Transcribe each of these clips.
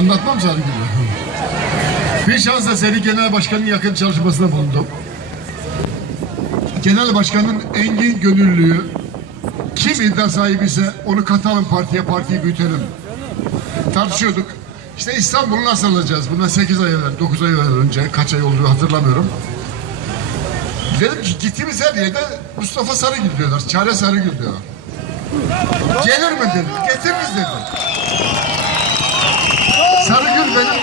Anlatmam sana gibi. Bir şansla seni genel başkanın yakın çalışmasında bulundum. Genel başkanın engin gönüllüğü, kim iddia sahibi ise onu katalım partiye, partiyi büyütelim. Tartışıyorduk. İşte İstanbul'u nasıl alacağız? Bundan 8 ay evvel, 9 ay evvel önce, kaç ay olduğunu hatırlamıyorum. Dedim ki gittiğimiz her yerde Mustafa Sarıgül diyorlar, Çare Sarıgül diyorlar. Gelir mi dedim, getiririz dedim. Sarıgül benim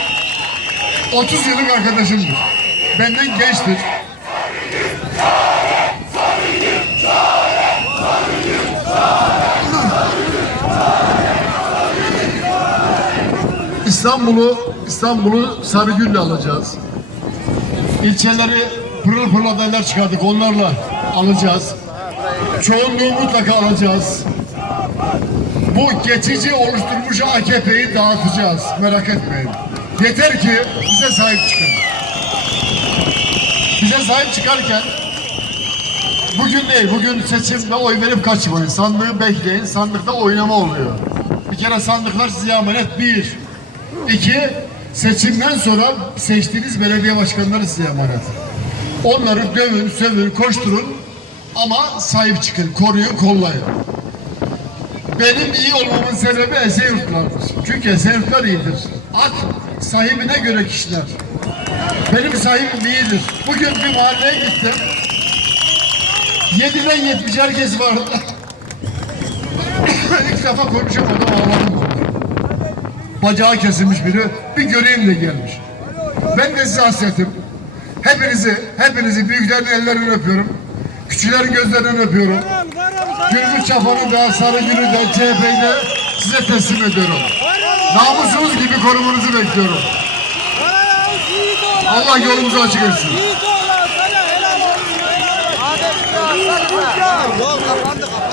30 yıllık arkadaşımdır. Benden gençtir. İstanbul'u İstanbul'u Sarıgül'le alacağız. İlçeleri pırıl pırıl adaylar çıkardık. Onlarla alacağız. Çoğunluğu mutlaka alacağız. Bu geçici oluşturmuş AKP'yi dağıtacağız. Merak etmeyin. Yeter ki bize sahip çıkın. Bize sahip çıkarken bugün değil, bugün seçimde oy verip kaçmayın. Sandığı bekleyin, sandıkta oynama oluyor. Bir kere sandıklar size emanet bir. İki, seçimden sonra seçtiğiniz belediye başkanları size emanet. Onları dövün, sövün, koşturun ama sahip çıkın, koruyun, kollayın. Benim iyi olmamın sebebi Esenyurtlardır. Çünkü Esenyurtlar iyidir. At sahibine göre kişiler. Benim sahibim iyidir. Bugün bir mahalleye gittim. 7'den 70 herkes vardı. İlk defa konuşamadım ağladım. Bacağı kesilmiş biri. Bir göreyim de gelmiş. Ben de size hasretim. Hepinizi, hepinizi büyüklerin ellerinden öpüyorum. Küçüklerin gözlerinden öpüyorum. Gürbüz Çapan'ı da Sarıgül'ü de CHP'yi de size teslim ediyorum namusunuz gibi korumunuzu bekliyorum. Allah yolumuzu açık etsin. Yol kapandı kapandı.